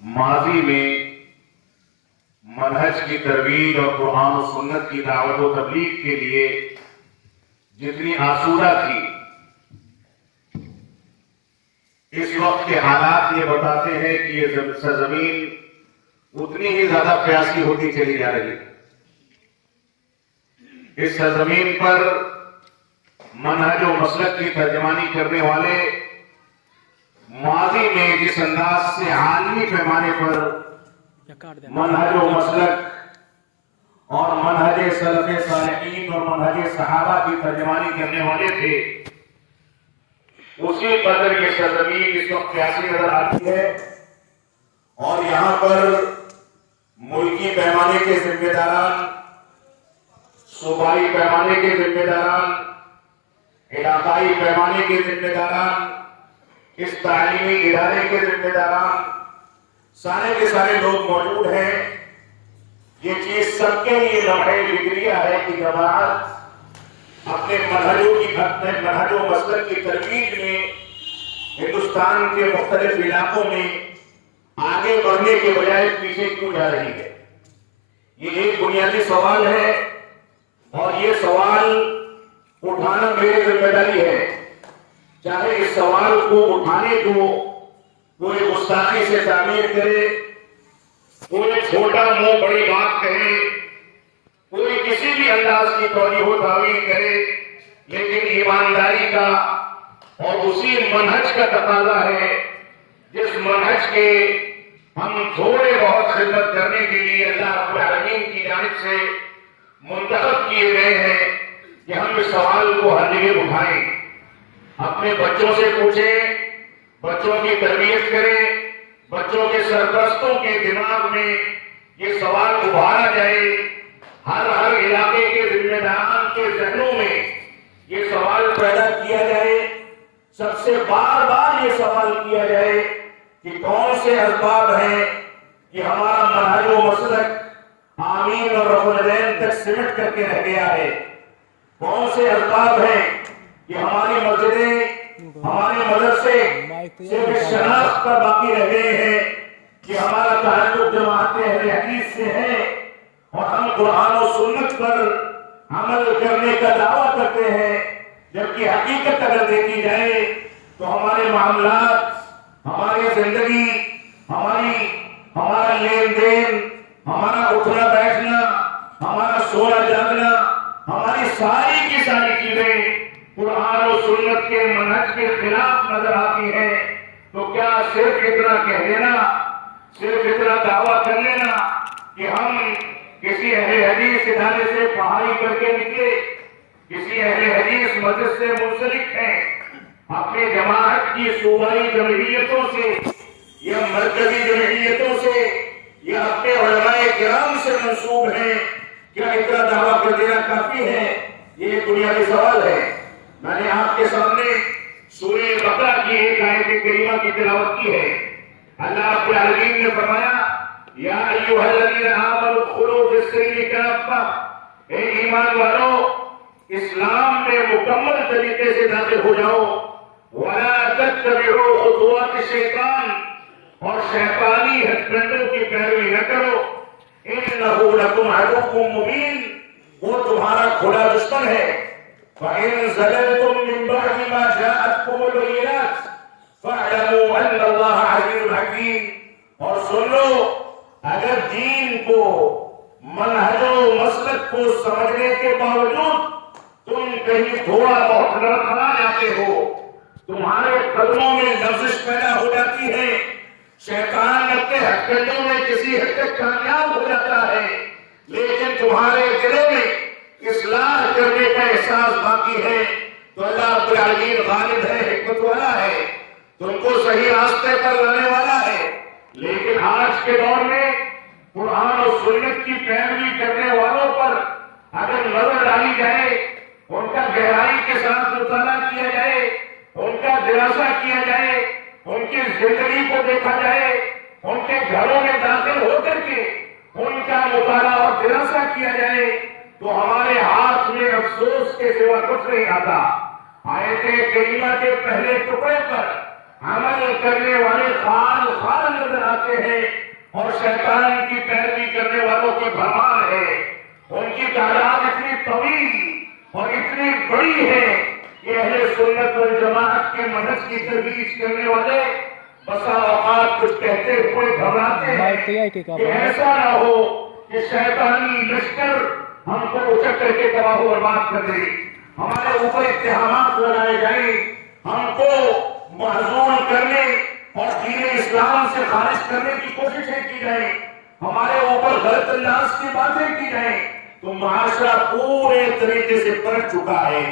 ماضی میں منہج کی ترویج اور قرآن و سنت کی دعوت و تبلیغ کے لیے جتنی آسودہ تھی، اس وقت کے حالات یہ بتاتے ہیں کہ یہ سرزمین اتنی ہی زیادہ پیاسی ہوتی چلی جا رہی ہے۔ اس سرزمین پر منہج و مسلک کی ترجمانی کرنے والے ماضی میں جس انداز سے عالمی پیمانے پر منہج و مسلک اور منہج سلف صالحین اور منہج صحابہ کی ترجمانی کرنے والے تھے، اسی قدر یہ سرزمین اس وقت پیاسی نظر آتی ہے۔ اور یہاں پر ملکی پیمانے کے ذمہ داران، صوبائی پیمانے کے ذمہ داران، علاقائی پیمانے کے ذمہ داران، اس تعلیمی ادارے کے ذمہ داران، سارے کے سارے لوگ موجود ہیں۔ یہ چیز سب کے لیے لمحہ فکریہ ہے کہ جماعت اپنے منہج و مسلک کی ترویج میں ہندوستان کے مختلف علاقوں میں آگے بڑھنے کے بجائے پیچھے کیوں جا رہی ہے۔ یہ ایک بنیادی سوال ہے اور یہ سوال اٹھانا میری ذمہ داری ہے، چاہے اس سوال کو اٹھانے کو کوئی گستاخی سے تعمیر کرے، کوئی چھوٹا منہ بڑی بات کہے، کوئی کسی بھی انداز کی توجیہ و تعویل کرے، لیکن ایمانداری کا اور اسی منہج کا تقاضا ہے جس منہج کے ہم تھوڑے بہت خدمت کرنے کے لیے اللہ رب العالمین کی جانب سے منتخب کیے گئے ہیں، کہ ہم اس سوال کو ہر جگہ اٹھائیں، اپنے بچوں سے پوچھیں، بچوں کی تربیت کریں، بچوں کے سرپرستوں کے دماغ میں یہ سوال ابھارا جائے، ہر علاقے کے ذمہ داران کے ذہنوں میں یہ سوال پیدا کیا جائے، سب سے بار بار یہ سوال کیا جائے کہ کون سے اسباب ہیں کہ ہمارا منہج و مسلک آمین اور رفع الیدین تک سمٹ کر کے رہ گیا ہے، کون سے اسباب ہیں کہ ہماری مسجدیں، ہمارے مدرسے صرف شناخت پر باقی رہ گئے ہیں کہ ہمارا تعلق جماعت اہل حدیث سے ہے اور ہم قرآن و سنت پر عمل کرنے کا دعویٰ کرتے ہیں، جبکہ حقیقت اگر دیکھی جائے تو ہمارے معاملات، ہماری زندگی، ہمارا لین دین، ہمارا اٹھنا بیٹھنا، ہمارا سونا جاگنا، ہماری ساری کی ساری چیزیں قرآن و سنت کے منہج کے خلاف نظر آتی ہیں۔ تو کیا صرف اتنا کہہ دینا، صرف اتنا دعویٰ کر لینا کہ ہم کسی اہل حدیث ادارے سے پڑھائی کر کے نکلے، کسی اہل حدیث مسجد سے منسلک ہیں، اپنے جماعت کی صوبائی جمعیتوں سے یا مرکزی جمعیتوں سے یا اپنے علماء کرام سے منسوب ہیں، کیا اتنا دعویٰ کر دینا کافی ہے؟ یہ ایک بنیادی سوال ہے۔ میں نے آپ کے سامنے سورہ بقرہ کی ایک آیت کریمہ کی تلاوت کی ہے۔ اللہ رب العالمین نے فرمایا، یا ایھا الذین آمنوا ادخلوا فی السلم کافہ، اے ایمان والو اسلام میں مکمل طریقے سے داخل ہو جاؤ، ولا تتبعوا خطوات الشیطان، اور شیطانی ہتھ کنڈوں کی پیروی نہ کرو، انہ لکم عدو مبین، وہ تمہارا کھلا دشمن ہے۔ فَإِن زَلَلْتُم مِّن بَعْدِ مَا جَاءَتْكُمُ الْبَيِّنَاتُ فَاعْلَمُوا أَنَّ اللَّهَ عَزِيزٌ حَكِيمٌ، اور سن لو اگر دین کو، منہج و مسلک کو سمجھنے کے باوجود تم کہیں تھوڑا بہت لڑکھڑا جاتے ہو، تمہارے قدموں میں لغزش پیدا ہو جاتی ہے، شیطان اپنے ہتھ کنڈوں میں کسی حد تک کامیاب ہو جاتا ہے، لیکن تمہارے دلوں میں اصلاح کرنے کا احساس باقی ہے، تو اللہ رب العالمین غالب ہے، حکمت والا ہے، تم کو صحیح راستے پر لانے والا ہے۔ لیکن آج کے دور میں قرآن و سنت کی پیروی کرنے والوں پر اگر نظر ڈالی جائے، ان کا گہرائی کے ساتھ مطالعہ کیا جائے، ان کا دراسہ کیا جائے، ان کی زندگی کو دیکھا جائے، ان کے گھروں میں داخل ہو کر کے ان کا مطالعہ اور دراسہ کیا جائے، تو ہمارے ہاتھ میں افسوس کے سوا کچھ نہیں آتا۔ آیت کریمہ کے پہلے ٹکڑے پر عمل کرنے والے خال خال نظر آتے بناتے ہیں اور شیطان کی پیروی کرنے والوں کی بھرمار ہے. ان کی تعداد اتنی طویل اور اتنی بڑی ہے کہ اہل سنت والجماعت کے منہج کی ترویج کرنے والے بسا اوقات کچھ کہتے ہوئے گھبراتے ہیں کہ ایسا نہ ہو کہ شیطانی لشکر ہم کو اچک کر کے تباہ و برباد کر دے، ہمارے اوپر اتہامات لگائے جائیں، ہم کو محظور کرنے اور دین اسلام سے خارج کرنے کی کوششیں کی جائیں، ہمارے اوپر غلط انداز کی باتیں کی جائیں، تو معاشرہ پورے طریقے سے پلٹ چکا ہے.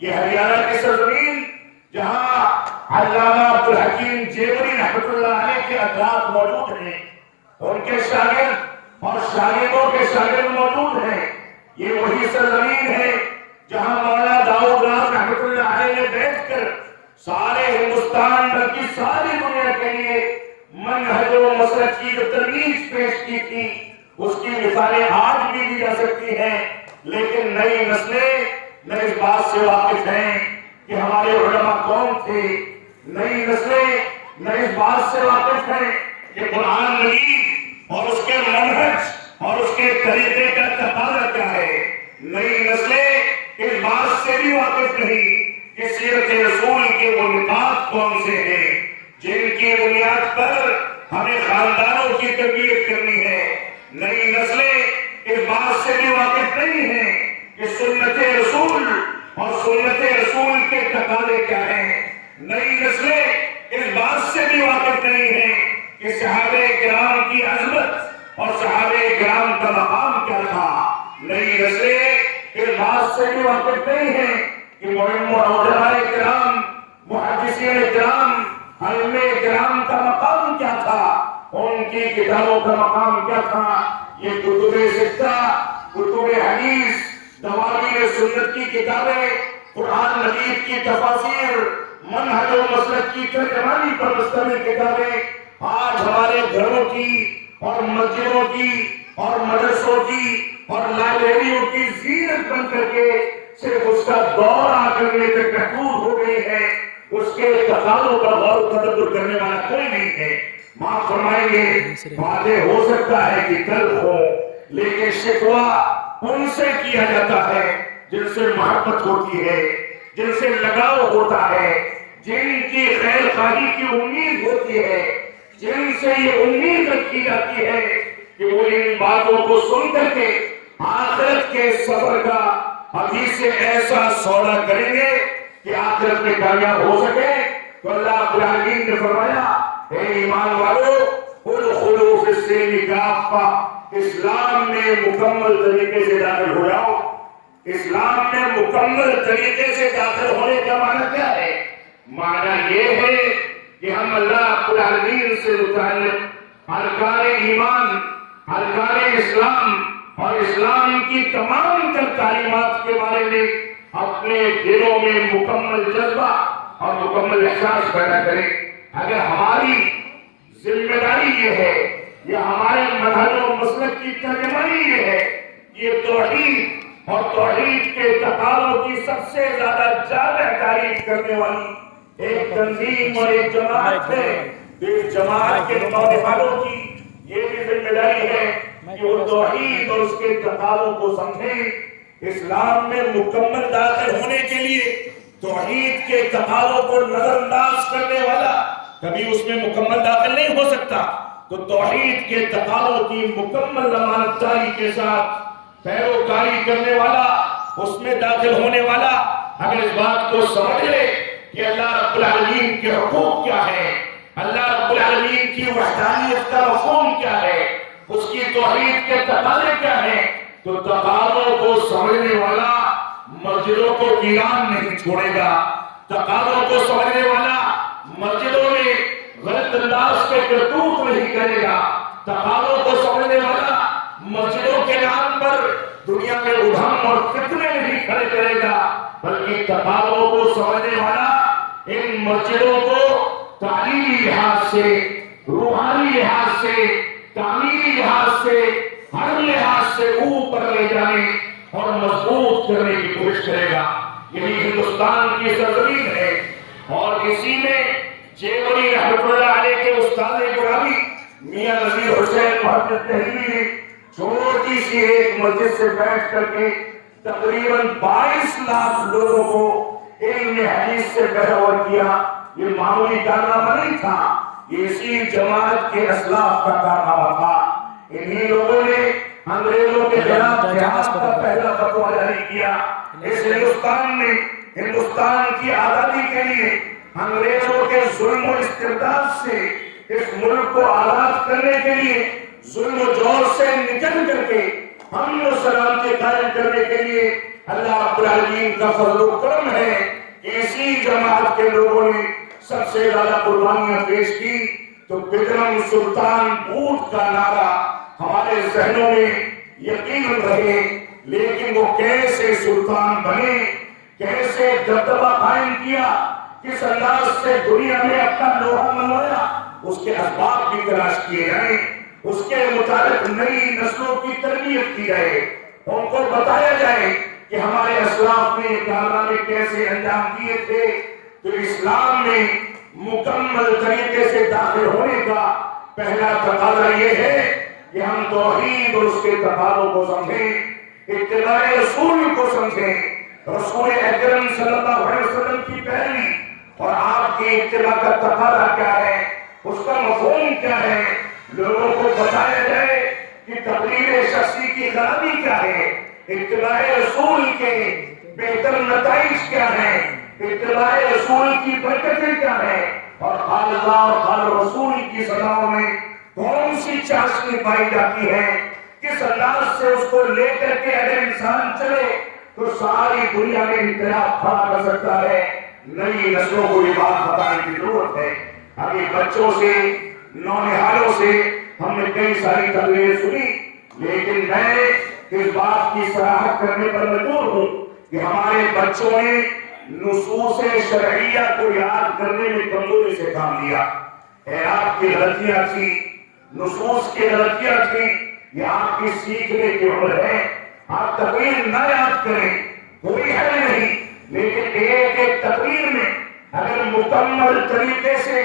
یہ ہریانہ کی سرزمین جہاں علامہ عبدالحکیم جیوری رحمۃ اللہ علیہ کے اطراف موجود ہیں، ان کے شاگرد اور شاگردوں کے شاگرد موجود ہیں. یہ وہی سرزمین ہے جہاں مولانا داؤد راز رحمۃ اللہ علیہ نے بیٹھ کر سارے ہندوستان بلکہ ساری دنیا کے لیے منہج و مسلک کی جو ترویج پیش کی تھی، اس کی مثالیں آج بھی دی جا سکتی ہیں. لیکن نئی نسلیں نہ اس بات سے واقف ہیں کہ ہمارے علماء کون تھے، نئی نسلیں نہ اس بات سے واقف ہیں کہ قرآن مجید اور اس کے منہج اور اس کے طریقے کا تقاضا کیا ہے. نئی نسلیں اس بات سے بھی واقف نہیں کہ سیرت رسول کے وہ نکات کون سے ہیں جن کی بنیاد پر ہمیں خاندانوں کی تربیت کرنی ہے. نئی نسلیں اس بات سے بھی واقف نہیں ہیں کہ سنت رسول اور سنت رسول کے تقاضے کیا ہیں. نئی نسلیں اس بات سے بھی واقف نہیں ہیں کہ صحابہ کرام کی عظمت اور صحابہ کرام کا مقام کیا تھا. نئی نسلیں اس بات سے بھی واقف نہیں ہیں کہ علماء کرام، محدثین کرام، ائمہ کرام کا مقام کیا تھا، ان کی کتابوں کا مقام کیا تھا. یہ کتب ستہ، کتب حدیث، دواوین سنت کی کتابیں، قرآن مجید کی تفاسیر، منہج و مسلک کی ترجمانی پر مشتمل کتابیں آج ہمارے گھروں کی اور مسجدوں کی اور مدرسوں کی اور لائبریریوں کی زینت بن کر کے صرف اس کا دور آ کرنے تک محدود ہو گئی ہے. اس کے تقاضوں کا غور و تدبر کرنے والا کوئی نہیں ہے. معاف فرمائیں گے، باتیں ہو سکتا ہے کہ تلخ ہو، لیکن شکوہ ان سے کیا جاتا ہے جن سے محبت ہوتی ہے، جن سے لگاؤ ہوتا ہے، جن کی خیر خواہی کی امید ہوتی ہے، جن سے یہ امید رکھی جاتی ہے کہ وہ ان باتوں کو سن کر کے آخرت کے سفر کا ابھی سے ایسا سودا کریں گے کہ آخرت میں کامیاب ہو سکے. تو اللہ رب العالمین نے فرمایا، اے ایمان والو ادخلوا فی السلم کافہ، اسلام میں مکمل طریقے سے داخل ہو جاؤ. اسلام میں مکمل طریقے سے داخل ہونے کا معنی کیا ہے؟ معنی یہ ہے کہ ہم اللہ رب العالمین سے متعلق ارکان ایمان، ارکان اسلام اور اسلام کی تمام تر تعلیمات کے بارے میں اپنے دلوں میں مکمل جذبہ اور مکمل احساس پیدا کریں. اگر ہماری ذمہ داری یہ ہے، یہ ہمارے منہج و مسلک کی ترجمانی یہ ہے، یہ توحید اور توحید کے تقاضوں کی سب سے زیادہ جامع تعریف کرنے والی ایک تنظیم اور ایک جماعت ہے. اس جماعت کے نوجوانوں کی یہ بھی ذمہ داری ہے کہ وہ توحید اور اس کے تقاضوں کو سمجھیں. اسلام میں مکمل داخل ہونے کے لیے توحید کے تقاضوں کو نظر انداز کرنے والا کبھی اس میں مکمل داخل نہیں ہو سکتا. تو توحید کے تقاضوں کی مکمل ضمانت داری کے ساتھ پیروکاری کرنے والا، اس میں داخل ہونے والا اگر اس بات کو سمجھ لے کہ اللہ رب العالمین کے حقوق کیا ہے، اللہ رب العالمین کی وحدانیت کا مفہوم کیا ہے، اس کی توحید کے تقاضے کیا ہیں، تو تقاضوں کو سمجھنے والا مسجدوں کو ویران نہیں چھوڑے گا. تقاضوں کو سمجھنے والا مسجدوں میں غلط انداز کے کرتوت نہیں کرے گا. تقاضوں کو سمجھنے والا مسجدوں کے نام پر دنیا میں ادھم اور فتنے نہیں کھڑے کرے گا، بلکہ تقاضوں کو سمجھنے والا ان مسجدوں کو تعلیمی لحاظ سے، روحانی لحاظ سے، تعمیری لحاظ سے، ہر لحاظ سے اوپر لے جانے اور مضبوط کرنے کی کوشش کرے گا. یہی ہندوستان کی سرزمین ہے اور اسی میں جیوری رحمۃ اللہ علیہ کے استاد گرامی میاں نذیر حسین محمد دہلوی نے چھوٹی سی ایک مسجد سے بیٹھ کر کے تقریباً 22 لاکھ لوگوں کو علم حدیث سے بہور کیا. یہ معمولی کارنامہ نہیں تھا، یہ اسی جماعت کے اسلاف کا کارنامہ تھا. انہی لوگوں نے انگریزوں کے خلاف جہاد کا پہلا فتویٰ جاری کیا. اس ہندوستان نے ہندوستان کی آزادی کے لیے انگریزوں کے ظلم و استبداد سے اس ملک کو آزاد کرنے کے لیے ظلم و جور سے نکل کر کے امن و سلامتی قائم کرنے کے لیے اللہ رب العالمین کا فضل و کرم ہے کہ اسی جماعت کے لوگوں نے سب سے زیادہ قربانیاں پیش کی. تو بکرم سلطان بھوت کا نعرہ ہمارے ذہنوں میں یقین رہے. لیکن وہ کیسے سلطان بنے، کیسے دبدبہ قائم کیا، کس انداز سے دنیا میں اپنا لوہا منوایا، اس کے اسباب بھی تلاش کیے جائیں. اس کے متعلق نئی نسلوں کی تربیت کی جائے، ان کو بتایا جائے کہ ہمارے اسلاف نے یہ کارنامے کیسے انجام دیے تھے. تو اسلام میں مکمل طریقے سے داخل ہونے کا پہلا تقاضا یہ ہے کہ ہم توحید اور اس کے تقاضوں کو سمجھیں، اتباع رسول کو سمجھیں، رسول اکرم صلی اللہ علیہ وسلم کی پیروی اور آپ کی اتباع کا تقاضا کیا ہے، اس کا مفہوم کیا ہے. لوگوں کو بتایا جائے کہ تقریر شخصی کی خرابی کیا ہے، اتباع رسول کے بہتر نتائج کیا ہیں، اتباع رسول کی برکتیں کیا ہیں، اور قال اللہ اور قال رسول کی سزاؤں میں کون سی چاشنی پائی جاتی ہے. کس انداز سے اس کو لے کر کے اگر انسان چلے تو ساری دنیا میں انقلاب کھڑا کر سکتا ہے. نئی نسلوں کو یہ بات بتانے کی ضرورت ہے. ابھی بچوں سے، نونہالوں سے ہم نے کئی ساری تقریریں سنی، لیکن میں اس بات کی صراحت کرنے پر مجبور ہوں کہ ہمارے بچوں نے نصوص شرعیہ کو یاد کرنے میں کمزوری سے کام لیا. آپ کی غلطیاں تھی، نصوص کی غلطیاں تھی، یہ آپ کی سیکھنے کی عمر ہے. آپ تقریر نہ یاد کریں کوئی حل نہیں، لیکن ایک ایک تقریر میں اگر مکمل طریقے سے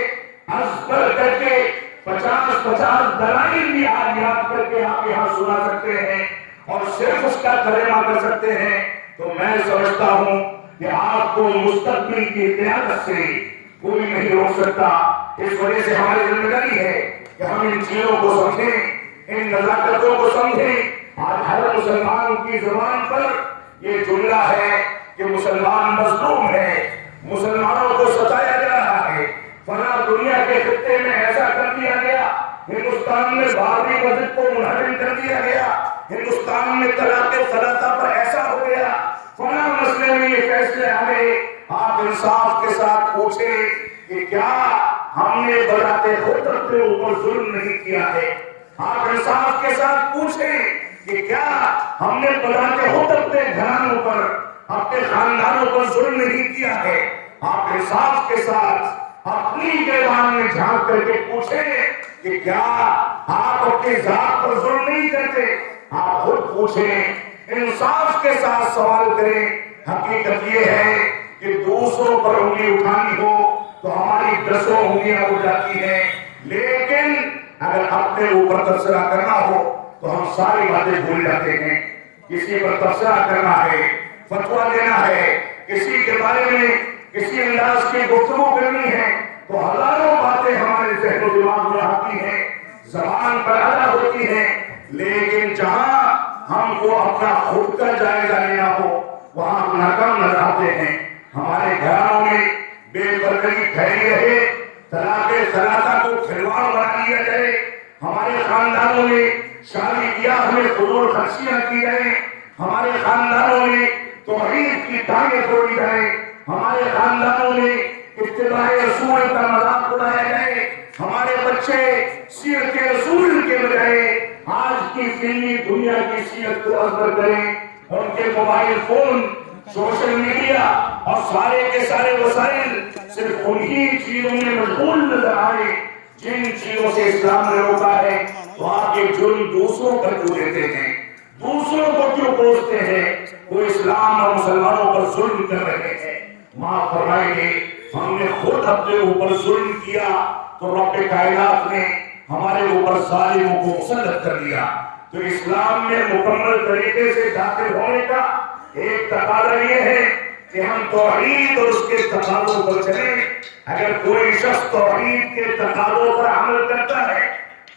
ازبر کر کے 50 دلائل بھی آپ یاد کر کے آپ یہاں سنا سکتے ہیں اور صرف اس کا ترجمہ کر سکتے ہیں، تو میں سمجھتا ہوں کہ آپ کو مستقبل کی قیادت سے کوئی نہیں روک سکتا. اس وجہ سے ہماری ذمہ داری ہے کہ ہم ان چیزوں کو سمجھیں، ان نزاکتوں کو سمجھیں. آج ہر مسلمان کی زبان پر یہ جملہ ہے کہ مسلمان مظلوم ہے، مسلمانوں کو ستایا جا رہا ہے، فلاں دنیا کے خطے میں ایسا کر دیا گیا، ہندوستان میں بابری مسجد کو منہدم کر دیا گیا، ہندوستان میں طلاق ثلاثہ پر ایسا ہو گیا، فلاں مسئلے میں یہ فیصلے آ گئے. آپ انصاف کے ساتھ پوچھیں کہ کیا ہم نے بذات خود اپنے اوپر ظلم نہیں کیا ہے. آپ انصاف کے ساتھ پوچھیں کہ کیا ہم نے بذات خود اپنے گھرانوں پر، اپنے خاندانوں پر ظلم نہیں کیا ہے. آپ انصاف کے ساتھ اپنی گریبان میں جھانک کر کے پوچھیں کہ کیا آپ اپنی ذات پر ظلم نہیں کرتے. آپ خود پوچھیں، انصاف کے ساتھ سوال کریں. حقیقت یہ ہے کہ دوسروں پر انگلی اٹھانی ہو تو ہماری 10 انگلیاں اٹھ جاتی ہیں، لیکن اگر اپنے اوپر تبصرہ کرنا ہو تو ہم ساری باتیں بھول جاتے ہیں. کسی پر تبصرہ کرنا ہے، فتویٰ دینا ہے، کسی کے بارے میں کسی انداز کی گفتگو کرنی ہے تو ہزاروں باتیں ہمارے ذہن و دماغ میں آتی ہیں، زبان پر ادا ہوتی ہیں، لیکن جہاں ہم کو اپنا خود کا جائزہ لینا ہو وہاں ہم ناکام نظر آتے ہیں. ہمارے گھروں میں بے برکتی پھیلی رہے، طلاق ثلاثہ کو کھلواڑ بنا دیا جائے، ہمارے خاندانوں میں شادی بیاہ میں فضول خرچیاں کی جائیں، ہمارے خاندانوں میں توحید کی ٹانگیں توڑی جائیں، ہمارے خاندانوں میں اتباع رسول کا مذاق اڑایا جائے، ہمارے بچے سیرت رسول کے بجائے آج کی فلمی دنیا کی سیرت کو ازبر کریں. ان کے موبائل فون، سوشل میڈیا اور سارے کے سارے وسائل صرف انہی چیزوں میں مشغول نظر آئے جن چیزوں سے اسلام نے روکا ہے. تو آپ یہ جرم دوسروں پر کیوں دیتے ہیں، دوسروں کو کیوں کوستے ہیں؟ وہ اسلام اور مسلمانوں پر ظلم کر رہے ہیں. معاف فرمائیں گے، ہم نے خود اپنے اوپر ظلم کیا تو رب کائنات نے ہمارے اوپر ظالموں کو مسلط کر دیا۔ تو اسلام میں مکمل طریقے سے داخل ہونے کا ایک تقاضا یہ ہے کہ ہم توحید اور اس کے تقاضوں پر چلیں۔ اگر کوئی شخص توحید کے تقاضوں پر عمل کرتا ہے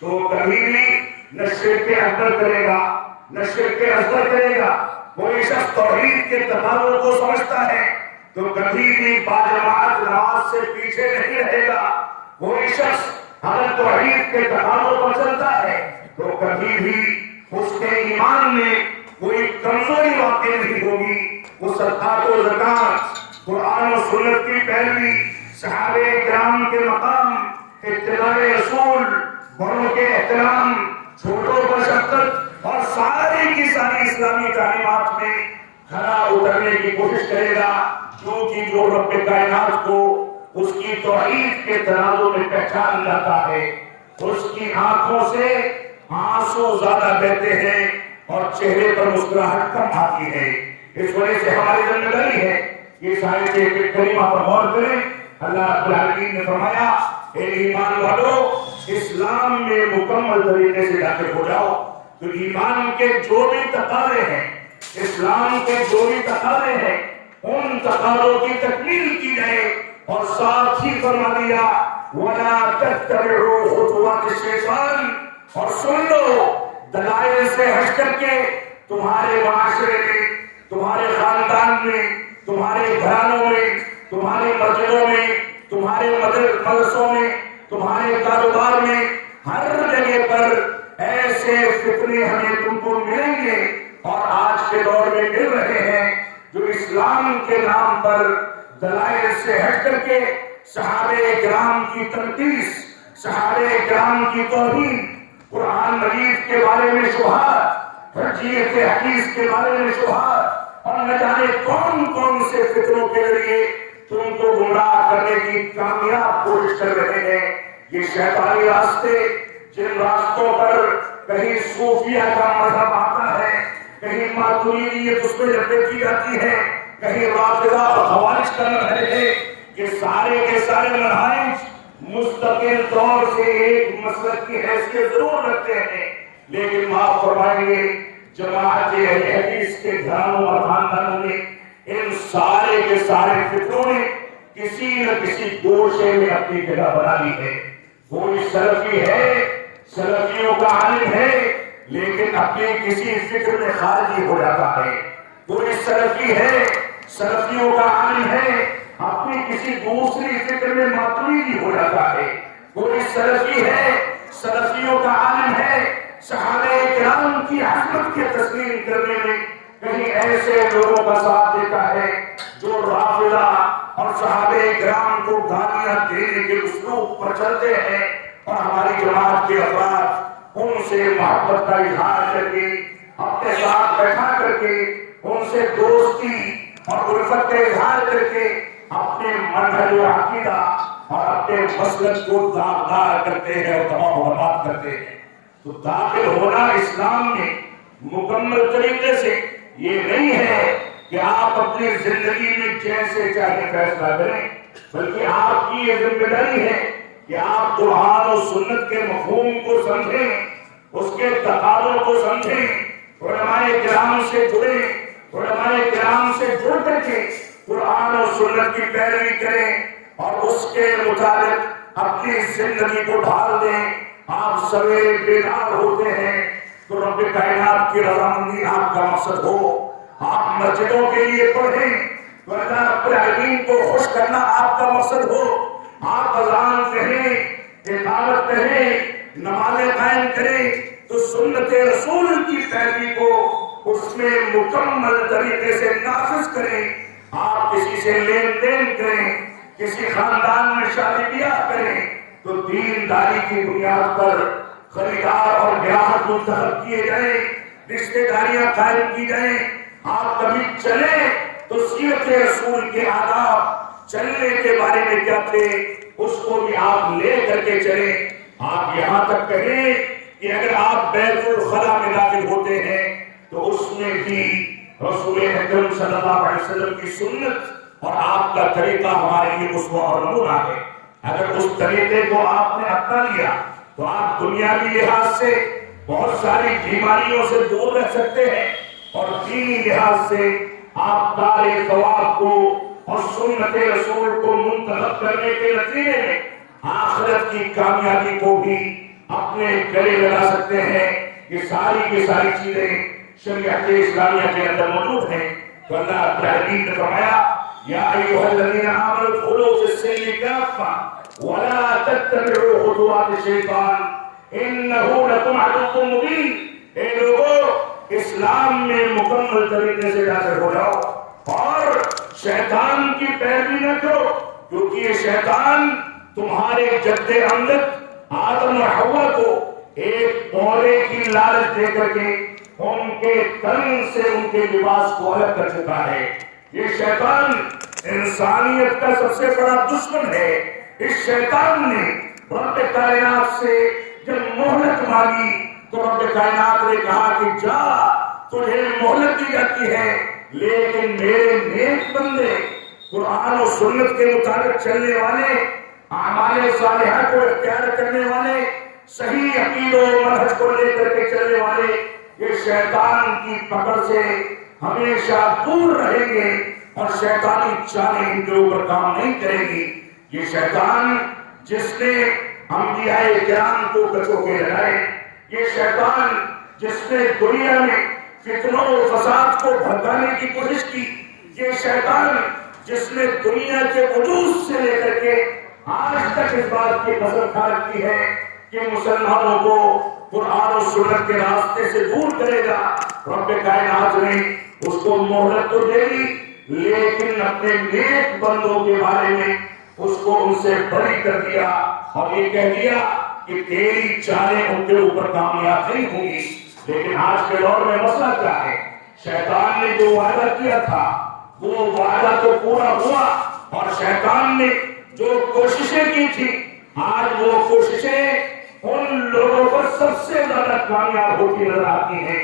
تو کبھی بھی نہ شرک اکبر کرے گا نہ شرک اصغر کرے گا۔ کوئی شخص توحید کے تقاضوں کو سمجھتا ہے تو کبھی بھی باجماعت نماز سے پیچھے نہیں رہے گا۔ کوئی شخص اگر توحید کے تقاضوں پر چلتا ہے تو کبھی بھی اس کے ایمان میں کوئی کمزوری واقع نہیں ہوگی۔ وہ صدقات و زکات، قرآن و سنت کی پیروی، صحابہ کرام کے مقام، اتباع رسول، بڑوں کے احترام، چھوٹوں پر شفقت اور ساری کی ساری اسلامی تعلیمات میں کھڑا اترنے کی کوشش کرے گا، کیونکہ جو رب کائنات کو اس کی توحید کے تناظر میں پہچان جاتا ہے اس کی آنکھوں سے آنسو زیادہ بہتے ہیں اور چہرے پر مسکراہٹ کم آتی ہے۔ اس وجہ سے ہماری ذمہ داری ہے یہ ساری چیزیں کریمہ پر غور کریں۔ اللہ رب العالمین نے فرمایا اے ایمان والو اسلام میں مکمل طریقے سے داخل ہو جاؤ۔ تو ایمان کے جو بھی تقاضے ہیں، اسلام کے جو بھی تقاضے ہیں، ان تقاضوں کی تکمیل کی جائے اور ساتھ ہی فرما دیا وَلَا تَتَّبِعُوا خُطُوَاتِ الشَّيْطَانِ، اور سن لو دلائل سے ہٹ کر کے تمہارے معاشرے میں، تمہارے خاندان میں، تمہارے گھرانوں میں، تمہاری مسجدوں میں، تمہارے مدرسوں میں، تمہارے کاروبار میں، ہر جگہ پر ایسے فتنے ہمیں تم کو ملیں گے اور آج کے دور میں مل رہے ہیں جو اسلام کے نام پر دلائل سے ہٹ کر کے صحابہ کرام کی تنقیص، صحابہ کرام کی توہین، قرآن مجید کے بارے میں شبہات، حجیت حدیث کے بارے میں شبہات اور نہ جانے کون کون سے فتنوں کے ذریعے تم کو گمراہ کرنے کی کامیاب کوشش کر رہے ہیں۔ یہ شیطانی راستے، جن راستوں پر کہیں صوفیہ کا مذہب آتا ہے، کہیں ماتریدیت اس میں لپیٹ کی جاتی ہے، کہیں رافضہ اور خوارج کا منہج ہے، یہ سارے کے سارے منہج مستقل طور سے ایک مسلک کی حیثیت ضرور رکھتے ہیں، لیکن معاف فرمائیں گے جماعت اہل حدیث کے گھرانوں اور خاندانوں نے ان سارے کے سارے فکروں نے کسی نہ کسی گوشے میں اپنی جگہ بنا لی ہے۔ کوئی سلفی ہے، سلفیوں کا عالم ہے، لیکن اپنی کسی فکر میں خارجی ہو جاتا ہے۔ کوئی سلفی ہے، سلفیوں کا عالم ہے، اپنی کسی دوسری فکر میں ماتریدی ہو جاتا ہے۔ کوئی سلفی ہے، سلفیوں کا عالم ہے، صحابہ کرام کی عظمت کے تسلیم کرنے میں کہیں ایسے لوگوں کا ساتھ دیتا ہے جو رافضہ اور صحابہ کرام کو گالیاں دینے کے اسلوب پر چلتے ہیں، اور ہماری جماعت کے افراد ان سے محبت کا اظہار کر کے، اپنے ساتھ بیٹھا کر کے، ان سے دوستی اور الفت کا اظہار کر کے اپنے منہج و عقیدہ اور اپنے مسلک کو داغدار کرتے ہیں اور تمام برباد کرتے ہیں۔ تو داخل ہونا اسلام میں مکمل طریقے سے یہ نہیں ہے کہ آپ اپنی زندگی میں جیسے چاہے فیصلہ کریں، بلکہ آپ کی یہ ذمہ داری ہے کہ آپ قرآن و سنت کے مفہوم کو سمجھیں، اس کے تقاضوں کو سمجھیں، علماء کرام سے جڑیں، علماء کرام سے جڑ کر کے قرآن و سنت کی پیروی کریں اور اس کے مطابق اپنی زندگی کو ڈھال دیں۔ آپ سویرے بیدار ہوتے ہیں تو رب کائنات کی رضامندی آپ کا مقصد ہو، آپ مسجدوں کے لیے پڑھیں تو اللہ رب العالمین کو خوش کرنا آپ کا مقصد ہو، آپ اذان کہیں، اقامت کہیں، نمازیں قائم کریں تو سنت رسول کی پیروی کو اس میں مکمل طریقے سے نافذ کریں۔ آپ کسی سے لین دین کریں، کسی خاندان میں شادی بیاہ کریں تو دینداری کی بنیاد پر خریدار اور گراہک منتخب کیے جائیں، رشتہ داریاں قائم کی جائیں۔ آپ کبھی چلیں تو سیرت رسول کے آداب، چلنے کے بارے میں کیا تھے اس کو بھی آپ لے کر کے چلیں۔ آپ یہاں تک کہیں کہ اگر آپ بیت الخلا میں داخل ہوتے ہیں تو اس میں بھی رسول اکرم صلی اللہ علیہ وسلم کی سنت اور آپ کا طریقہ ہمارے لیے اسوہ اور نمونہ ہے۔ اگر اس طریقے کو آپ نے اپنا لیا تو آپ دنیاوی لحاظ سے بہت ساری بیماریوں سے دور رہ سکتے ہیں، اور دینی لحاظ سے آپ کار ثواب کو اور سنت رسول کو منتخب کرنے کے نتیجے میں آخرت کی کامیابی کو بھی اپنے گلے لگا سکتے ہیں۔ یہ ساری کی ساری چیزیں شریعت اسلامیہ کے اندر موجود ہیں۔ تو اللہ رب العالمین نے فرمایا یا ایھا الذین آمنوا ادخلوا فی السلم کافۃ ولا تتبعوا خطوات الشیطان انہ لکم عدو مبین۔ اے لوگوں، اسلام میں مکمل طریقے سے داخل ہو جاؤ اور شیطان کی پیروی نہ کرو، کیونکہ یہ شیطان تمہارے جد امجد آدم و حوا کو ایک پودے کی لالچ دے کر کے ان کے تن سے ان کے لباس کو الگ کر چکا ہے۔ یہ شیطان انسانیت کا سب سے بڑا دشمن ہے۔ اس شیطان نے رب کائنات سے جب مہلت مانگی تو رب کائنات نے کہا کہ جا، تجھے مہلت دی جاتی ہے، لیکن میرے نیک بندے قرآن و سنت کے مطابق چلنے والے، اعمال صالحہ کو اختیار کرنے والے، صحیح عقید و منہج کو لے کر کے چلنے والے، یہ شیطان کی پکڑ سے ہمیشہ دور رہیں گے اور شیطانی چالیں ان کے اوپر کام نہیں کرے گی۔ یہ شیطان جس نے انبیاء کرام کو کچو کے لگائے، یہ شیطان جس نے دنیا میں فتنوں و فساد کو بھڑکانے کی کوشش کی، یہ شیطان جس نے دنیا کے وجود سے لے کر کے آج تک اس بات کی قسم کھا رکھی ہے کہ مسلمانوں کو قرآن و سنت کے راستے سے دور کرے گا، رب کائنات نے اس کو مہلت تو دے دی، لیکن اپنے نیک بندوں کے بارے میں اس کو ان سے بری کر دیا اور یہ کہہ دیا کہ تیری چالیں ان کے اوپر کامیاب نہیں ہوں گی۔ لیکن آج کے دور میں مسئلہ کیا ہے؟ شیطان نے جو وعدہ کیا تھا وہ وعدہ تو پورا ہوا، اور شیطان نے جو کوششیں کی تھی آج وہ کوششیں ان لوگوں پر سب سے زیادہ کامیاب ہوتی نظر آتی ہیں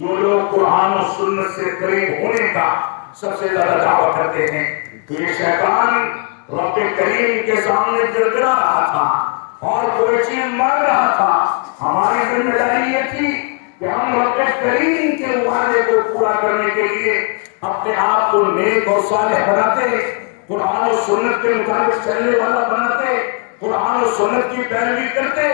جو لوگ قرآن و سنت سے قریب ہونے کا سب سے زیادہ دعویٰ کرتے ہیں۔ تو یہ شیطان رب کریم کے سامنے گڑگڑا رہا تھا اور کوئی چیز مانگ رہا تھا۔ ہماری ذمہ داری یہ تھی کہ ہم رب کریم کے وعدے کو پورا کرنے کے لیے اپنے آپ کو نیک اور صالح بناتے، قرآن و سنت کے مطابق چلنے والا بناتے، قرآن و سنت کی پیروی کرتے،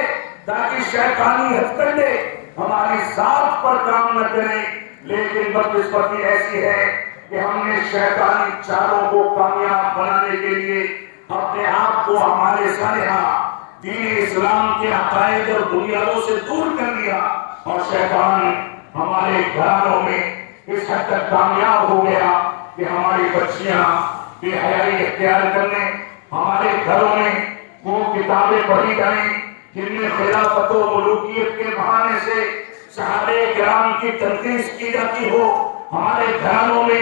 تاکہ شیطانی ہتھکنڈے ہماری ذات پر کام نہ کریں۔ لیکن بدقسمتی ایسی ہے کہ ہم نے شیطانی چالوں کو کامیاب بنانے کے لیے اپنے آپ کو ہمارے صالحہ دین اسلام کے عقائد اور بنیادوں سے دور کر لیا، اور شیطان ہمارے گھرانوں میں اس حد تک کامیاب ہو گیا کہ ہماری بچیاں بے حیائی اختیار کرنے، ہمارے گھروں میں وہ کتابیں پڑھی جائیں جن میں خلافت و ملوکیت کے بہانے سے صحابہ کرام کی تنقید کی جاتی ہو، ہمارے گھرانوں میں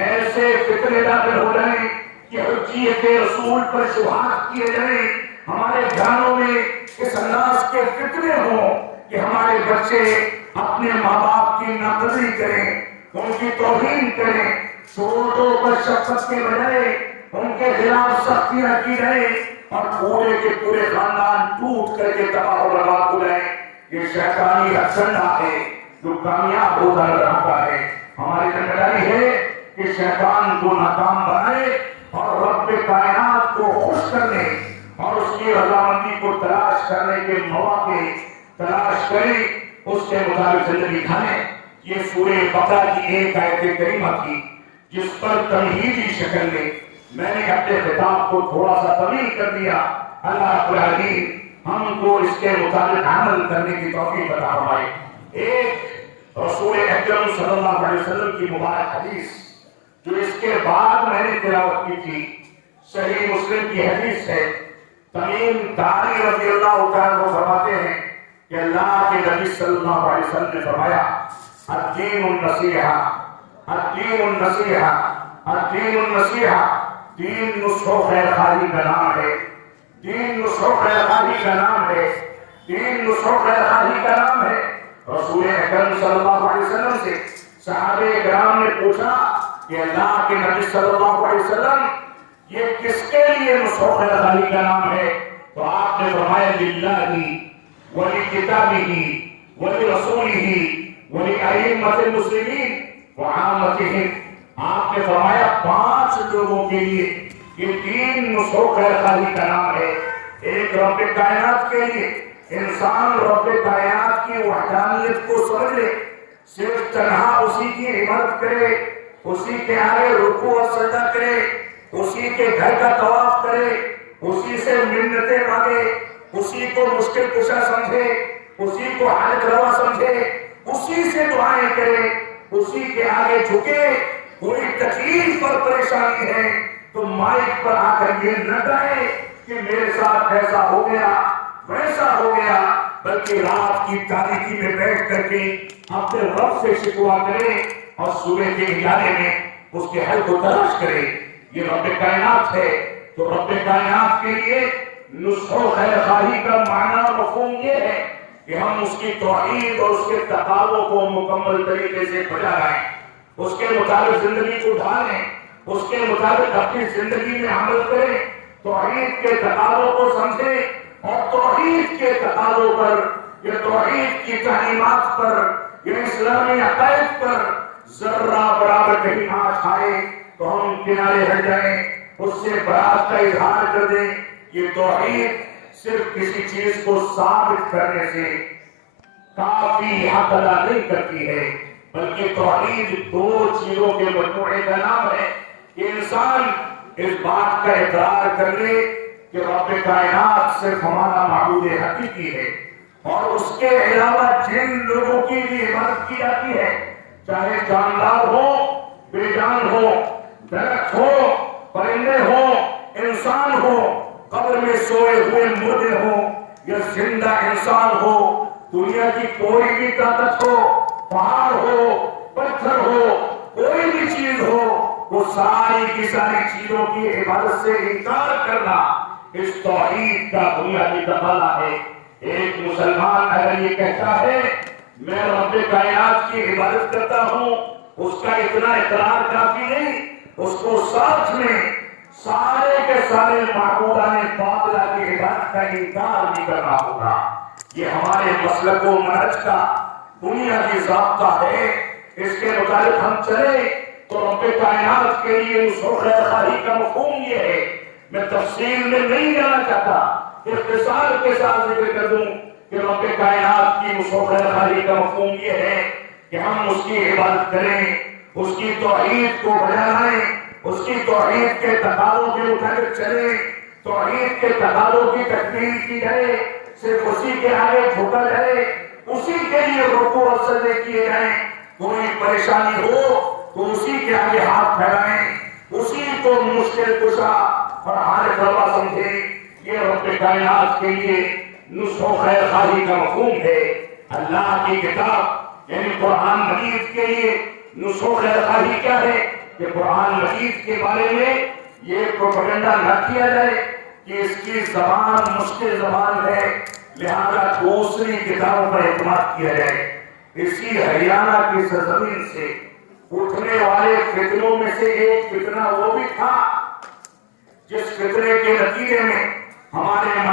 ایسے فتنے داخل ہو جائیں کہ حجیت رسول پر شبہات کیے جائیں، ہمارے گھرانوں میں اس انداز کے فتنے ہوں کہ ہمارے بچے اپنے ماں باپ کی ناقدری کریں، ان کی توہین کریں، چھوٹوں پر شفقت کے بجائے ان کے خلاف سختیاں کی جائیں، اور پورے کے پورے خاندان ٹوٹ کر کے تباہ و برباد ہو جائیں۔ یہ شیطانی ہتھکنڈا ہے جو کامیاب ہوتا نظر آتا ہے۔ ہماری ذمہ داری ہے کہ شیطان کو ناکام بنائے اور رب کائنات کو خوش کرنے اور اس کی رضامندی کو تلاش کرنے کے مواقع تلاش کریں، اس کے مطابق زندگی گھائیں۔ یہ سورہ بقرہ کی ایک آیت کریمہ تھی جس پر تمہیدی شکل میں نے اپنے خطاب کو تھوڑا سا طویل کر دیا۔ اللہ رب العالمین ہم کو اس کے مطابق عمل کرنے کی توفیق عطا فرمائے۔ ایک رسول اکرم صلی اللہ علیہ وسلم کی مبارک حدیث جو اس کے بعد میں نے تلاوت کی تھی، صحیح مسلم کی حدیث ہے۔ تمیم داری رضی اللہ تعالیٰ عنہ فرماتے ہیں کہ اللہ کے نبی صلی اللہ علیہ وسلم نے فرمایا الدین النصیحہ، الدین النصیحہ، الدین النصیحہ، دین نصح و خیر خواہی کا نام ہے، دین نصح و خیر خواہی کا نام ہے، دین نصح و خیر خواہی کا نام ہے۔ رسول اکرم صلی اللہ علیہ وسلم سے صحابہ کرام نے پوچھا کہ اللہ کے نبی صلی اللہ علیہ وسلم یہ کس کے لیے نصح و خیر خواہی کا نام ہے؟ تو آپ نے فرمایا للہ ولكتابه ولرسوله ولأئمة المسلمين وعامتهم. آپ نے فرمایا 5 لوگوں کے لیے یہ 3 نسخوں خیر خواہی کا نام ہے. ایک رب کائنات کے لیے انسان رب کائنات کی وحدانیت کو سمجھ لے، صرف تنہا اسی کی عبادت کرے، اسی کے آگے رکوع اور سجدہ کرے، اسی کے گھر کا طواف کرے، اسی سے منتیں مانگے، اسی کو مشکل کشا سمجھے، اسی کو حاجت روا سمجھے، اسی سے دعائیں کرے، اسی کے آگے جھکے. کوئی تکلیف اور پریشانی ہے تو مائک پر آ کر یہ نہ گائے کہ میرے ساتھ ایسا ہو گیا ویسا ہو گیا، بلکہ رات کی تاریکی میں بیٹھ کر کے اپنے رب سے شکوہ کرے اور صبح کے اجالے میں اس کے حل کو تلاش کرے. یہ رب کائنات ہے. تو رب کائنات کے لیے نصح و خیر خواہی کا معنی اور مفہوم یہ ہے کہ ہم اس کی توحید اور اس کے تقاضوں کو مکمل طریقے سے بجا لائیں، اس کے مطابق زندگی کو ڈھالیں، اس کے مطابق اپنی زندگی میں عمل کریں، توحید کے تقاضوں کو سمجھیں اور توحید کے تقاضوں پر یا توحید کی تعلیمات پر یا اسلامی عقائد پر ذرہ برابر کہیں آنچ آئے تو ہم کنارے ہٹ جائیں، اس سے برات کا اظہار کر دیں. یہ توحید صرف کسی چیز کو ثابت کرنے سے کافی حق ادا نہیں کرتی ہے، بلکہ توحید 2 چیزوں کے مجموعے کا نام ہے. کہ انسان اس بات کا اقرار کر لے کہ رب کائنات صرف ہمارا معبود حقیقی ہے اور اس کے علاوہ جن لوگوں کی بھی عبادت کی جاتی ہے، چاہے جاندار ہو بے جان ہو، درخت ہو پرندے ہو انسان ہو، قبر میں سوئے ہوئے مردے ہو یا زندہ انسان ہو، دنیا کی کوئی بھی طاقت ہو، پہاڑ ہو پتھر ہو کوئی بھی چیز ہو، وہ ساری کی ساری چیزوں کی عبادت سے انکار کرنا اس توحید کا بنیادی تقاضا ہے. ایک مسلمان اگر یہ کہتا ہے میں رب کائنات کی عبادت کرتا ہوں، اس کا اتنا اقرار کافی نہیں، اس کو ساتھ میں سارے کے سارے معبودان باطلہ کی عبادت کا انکار بھی کرنا ہوگا. یہ ہمارے مسلک و منہج کا بنیادی ضابطہ ہے. اس کے مطابق ہم چلے تو رب کائنات کے لیے نصح و خیر خواہی کا مفہوم یہ ہے. میں تفصیل میں نہیں جانا چاہتا، اختصار کے ساتھ ذکر کر دوں کہ رب کائنات کی نصح و خیر خواہی کا مفہوم یہ ہے کہ ہم اس کی عبادت کریں، اس کی توحید کو بجا لائیں، اس کی توحید کے تقاضوں کے مطابق چلیں، توحید کے تقاضوں کی تکمیل کی جائے، صرف اسی کے آگے جھکا جائے، اسی کے لیے رکوع اور سجدے کیے جائیں. کوئی پریشانی ہو تو اسی کے آگے ہاتھ پھیلائیں، اسی کو مشکل کشا اور حاجت روا سمجھیں. یہ رب کائنات کے لیے نصح و خیر خواہی کا مفہوم ہے. اللہ کی کتاب یعنی قرآن مجید کے لیے نصح و خیر خواہی کیا ہے کہ قرآن مجید کے بارے میں یہ پروپیگنڈا نہ کیا جائے کہ اس کی زبان مشکل زبان ہے لہذا دوسری کتابوں پر اعتماد کیا جائے. اسی ہریانہ کی سرزمین سے اٹھنے والے فتنوں میں سے ایک فتنہ وہ بھی تھا جس فتنے کے نتیجے میں ہمارے